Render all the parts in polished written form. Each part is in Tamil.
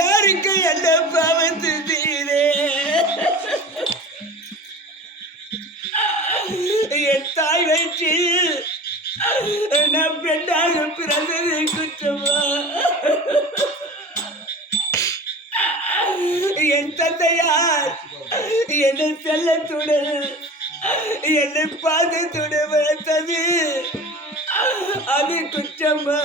யாருக்கு என்ன பாவத்து தீரே என் தாய் வயிற்றில் நான் பெண்ணாக பிறந்தது குற்றமா? என் தந்தையார் என்னை செல்லத்துடன் என்னை பாதத்துடன் வளர்த்தது அது குற்றமா?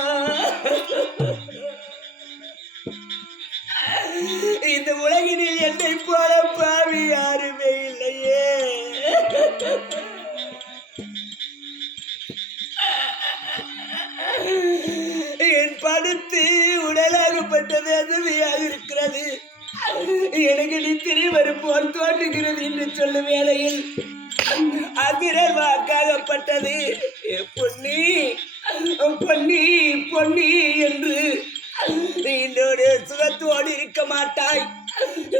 இந்த உலகினில் என்னை போல பாவி யாருமே இல்லையே. என் படுத்து உடலாகப்பட்டது அதுவையாக இருக்கிறது. எனக்கு நித்திரை வரும் போல் தோன்றுகிறது என்று சொல்லும் வேளையில் அதிரர் வாக்காகப்பட்டது. பொன்னி பொன்னி பொன்னி என்று என்னோட சுகத்தோடு இருக்க மாட்டாய்,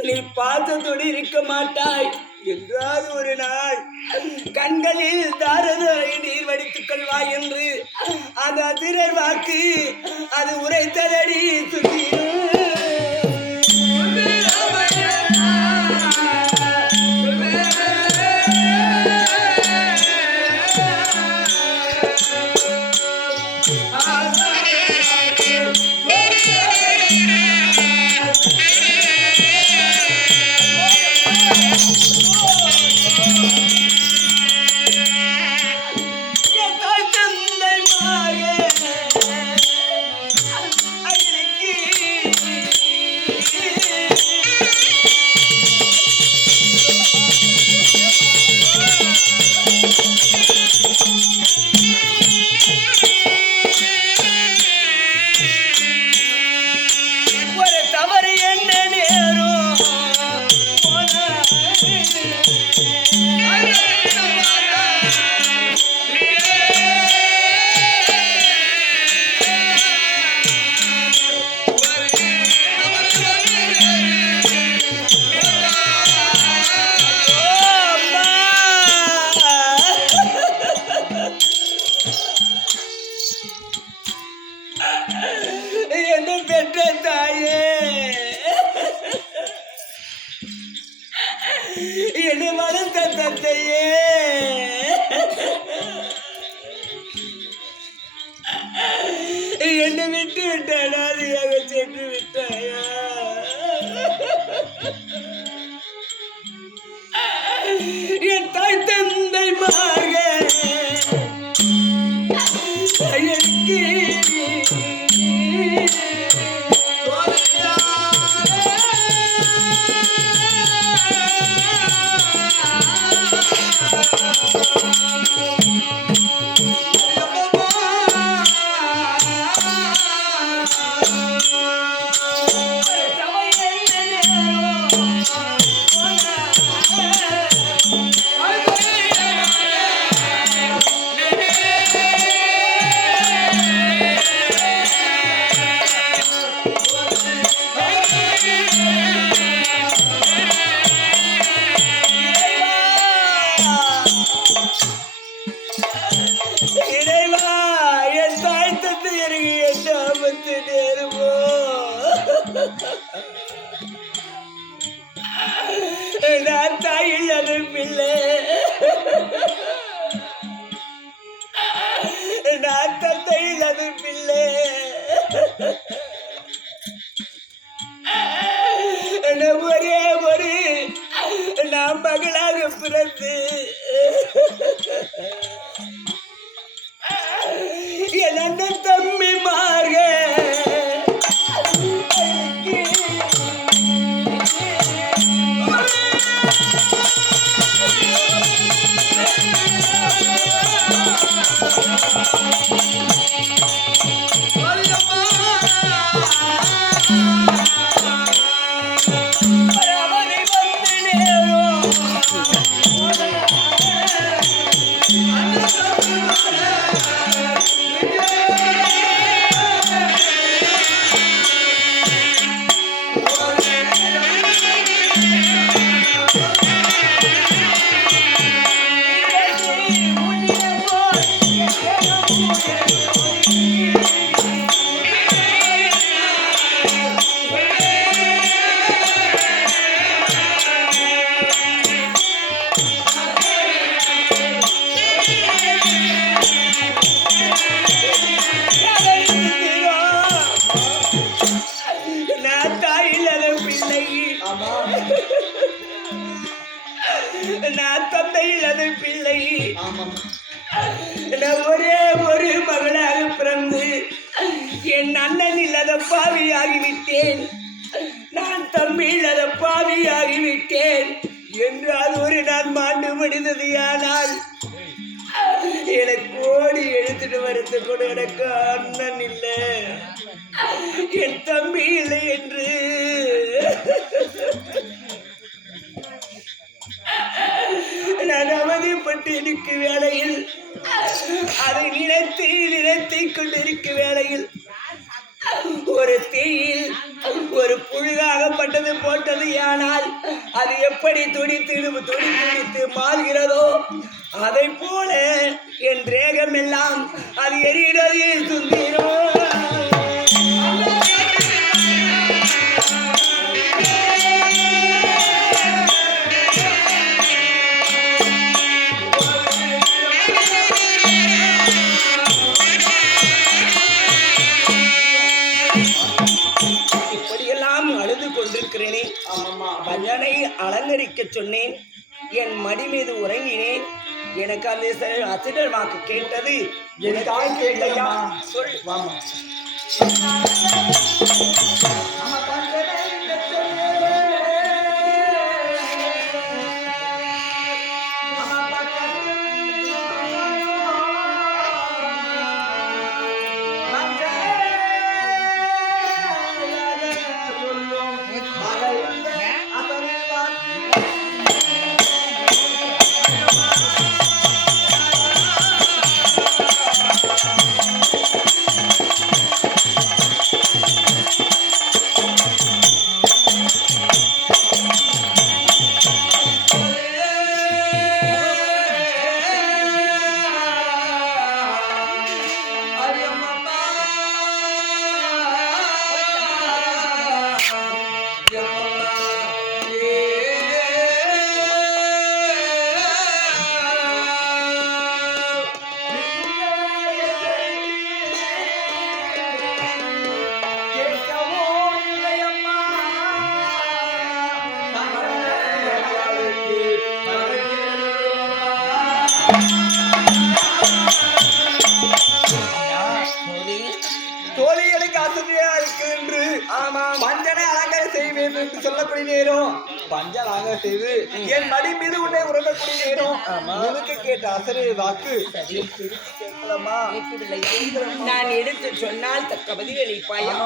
நீ பாசத்தோடு இருக்க மாட்டாய். என்றாவது ஒரு நாள் கண்களில் தாரதாரி நீர் வடித்துக் கொள்வாய் என்று அந்த அதிரர் வாக்கு அது உரைத்ததடி சுத்தி. என்ன பெற்ற தாயே, என்னை வளர்த்த தந்தையே, என்னை விட்டு விட்டாயா? அதையாக சென்று விட்டாயா? என் தாய் தந்தை மாக எனக்கு நான் தாயில் அது பிள்ளை, நான் தந்தையில் அது பிள்ளை. ஒரே ஒரு நான் மகளாக பிறந்து என் அண்ணன் தம்பி மார்க அவனை வந்து நேரம் என் அண்ணன் இல்லாத பாவியாகிவிட்டேன், நான் தம்பி இல்லாத பாவியாகிவிட்டேன் என்று அது ஒரு நான் மாண்டு முடிந்தது. ஆனால் எனக்கு ஓடி எடுத்துட்டு வரது கூட எனக்கு அண்ணன் இல்லை, என் தம்பி இல்லை என்று நான் அவதிப்பட்டு இருக்கும் வேளையில், அதை நினைத்து கொண்டிருக்கும் வேளையில் ஒரு தீயில் ஒரு புழுகாகப்பட்டது போட்டது. ஆனால் அது எப்படி துடித்து மாறுகிறதோ அதை போல என் தேகம் எல்லாம் அது எரிகிறது சுந்தரோ. பஞ்சனை அலங்கரிக்க சொன்னேன், என் மடி மீது உறங்கினேன். எனக்கு அந்த அசிடர் வாக்கு கேட்டது. எனக்காக கேட்டையா சொல். தோழி எனக்கு அசதியா இருக்கு என்று பஞ்சனை அலங்காரம் செய்வேன் என்று சொல்லக்கூடிய நேரம் பஞ்சல் அலங்காரம் செய்து என் மடி மீது உன்னை உறங்கக்கூடிய நேரம் உனக்கு கேட்ட அசரே வாக்கு கேட்கலாமா? நான் எடுத்து சொன்னால் தக்க பதில் அளிப்பாயா?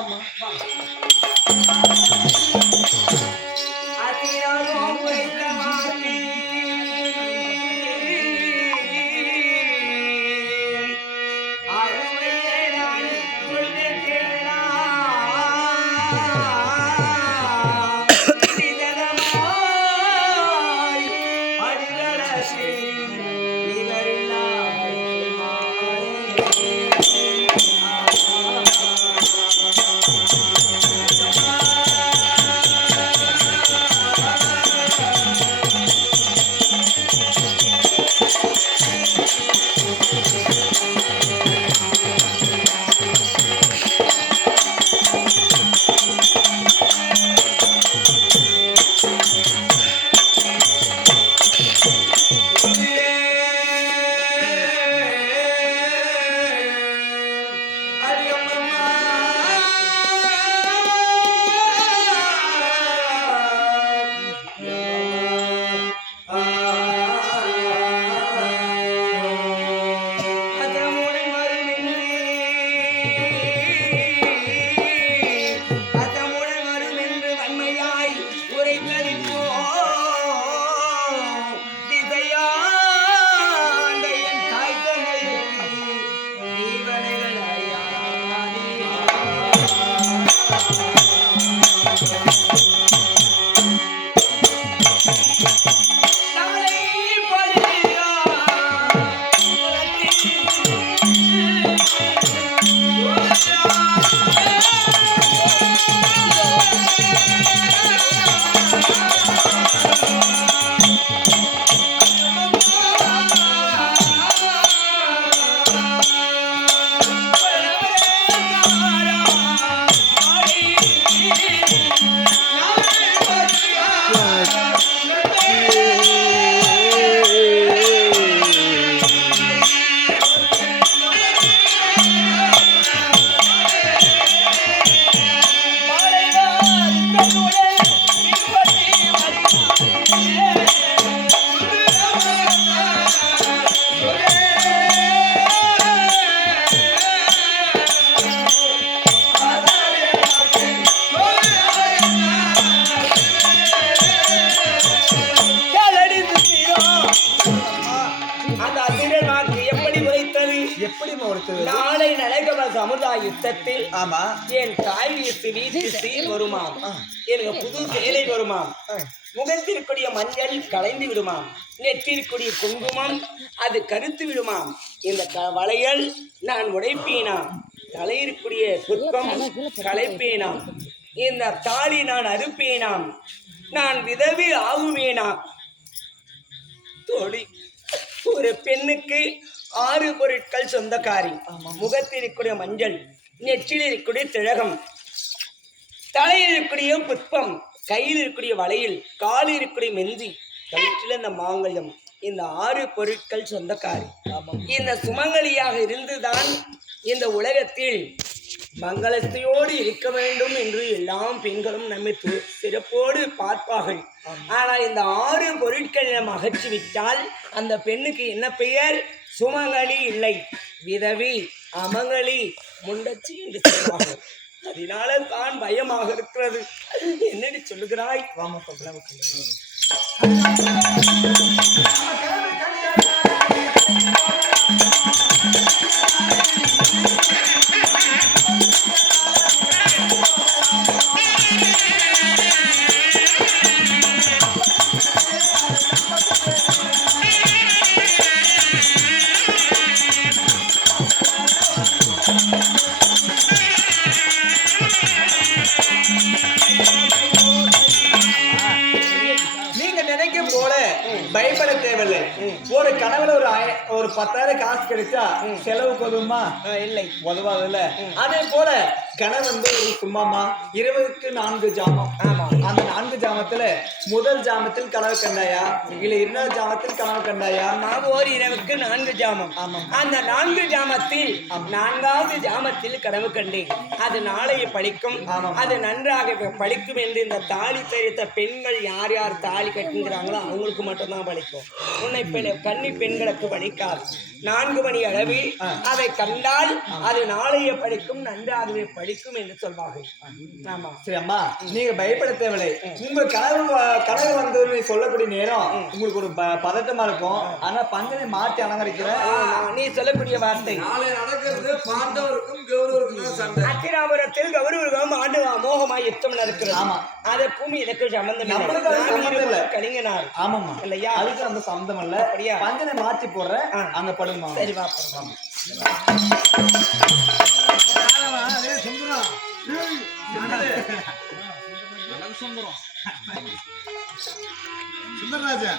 எப்படிமா ஒருத்தர் நாளை நடைபெற சமுதாய யுத்தத்தில் ஆமா என் தாய் வீட்டு சீர் வருமாம், எனக்கு புது சேலை வருமாம், முகத்திற்குரிய மஞ்சள் கலைந்து விடுமாம், நெற்றிற்குரிய குங்குமம் அது கருத்து விடுமாம், இந்த வளையல் நான் உடைப்பேனாம், தலையிற்குரிய புஷ்பம் களைப்பேனாம், இந்த தாலி நான் அறுப்பேனாம், நான் விதவி ஆகுவேனாம். தோழி, ஒரு பெண்ணுக்கு 6 பொருட்கள் சொந்தக்காரி. முகத்திற்குரிய மஞ்சள், நெற்றில் இருக்கக்கூடிய திலகம், தலையில் இருக்கக்கூடிய புஷ்பம், கையில் இருக்கக்கூடிய வளையல், காலில் இருக்கக்கூடிய மெந்தி, கழுத்தில் இந்த மாங்கல்யம். இந்த 6 பொருட்கள் சொந்தக்காரி. இந்த சுமங்கலியாக இருந்துதான் இந்த உலகத்தில் மங்களத்தையோடு இருக்க வேண்டும் என்று எல்லாம் பெண்களும் நம்மை சிறப்போடு பார்ப்பார்கள். ஆனால் இந்த 6 பொருட்களை நாம் அகற்றிவிட்டால் அந்த பெண்ணுக்கு என்ன பெயர்? சுமங்கலி இல்லை, விதவி, அமங்கலி, முண்டச்சி என்று சொல்வார்கள். அதனால தான் பயமாக இருக்கிறது. என்னடி சொல்லுகிறாய்? பயப்பட தேவையில்லை. ஒரு கனவுல ஒரு 10,000 காசு கிடைச்சா செலவுக்கு உதவுமா? இல்லை, உதவாதுல்ல. அதே போல கனவு வந்து சும்மாமா 20க்கு 4 ஜாமம். அந்த 4 ஜாமத்துல முதல் ஜாமத்தில் கனவு கண்டாயா, இல்ல 2வது ஜாமத்தில் கனவு கண்டாயா? ஒரு இரவுக்கு 4 ஜாமம். அந்த 4 ஜாமத்தில் 4வது ஜாமத்தில் கனவு கண்டேன். அது நாளைய படிக்கும், அது நன்றாக படிக்கும் என்று இந்த தாலி தெரித்த பெண்கள் யார் யார் தாலி கட்டுங்கிறாங்களோ அவங்களுக்கு மட்டும்தான் படிக்கும். உன்னை கன்னி பெண்களுக்கு படிக்காது. 4 மணி அளவில் அதை கண்டால் அது நாளைய படிக்கும், நன்றாகவே படிக்கும் என்று சொல்வார்கள். ஆமா, சரி அம்மா, நீங்க பயப்பட தேவையில்லை. உங்க கனவு வந்து சொல்லக்கூடிய நேரம் உங்களுக்கு ஒரு பதட்டமா இருக்கும். ஆனா பங்கனை மாற்றி அலங்கரிக்கிறேன். நீ சொல்லக்கூடிய வார்த்தை நாளை நடக்கிறது பாண்டவருக்கும் கௌரவருக்கும் சண்டை. அத்திராபுரத்தில் கௌரவருக்கும் ஆண்டு மோகமாய் யுத்தம் நடக்கிறது. ஆமா, அதற்கும் இதற்கு சம்பந்தம் இல்லை. கலிங்கனார். ஆமாமா, இல்லையா? அதுக்கு அந்த சம்பந்தம் இல்ல. பங்கனை மாற்றி போடுறேன், அங்க படுமா. சரி, வா. சுந்தரராஜா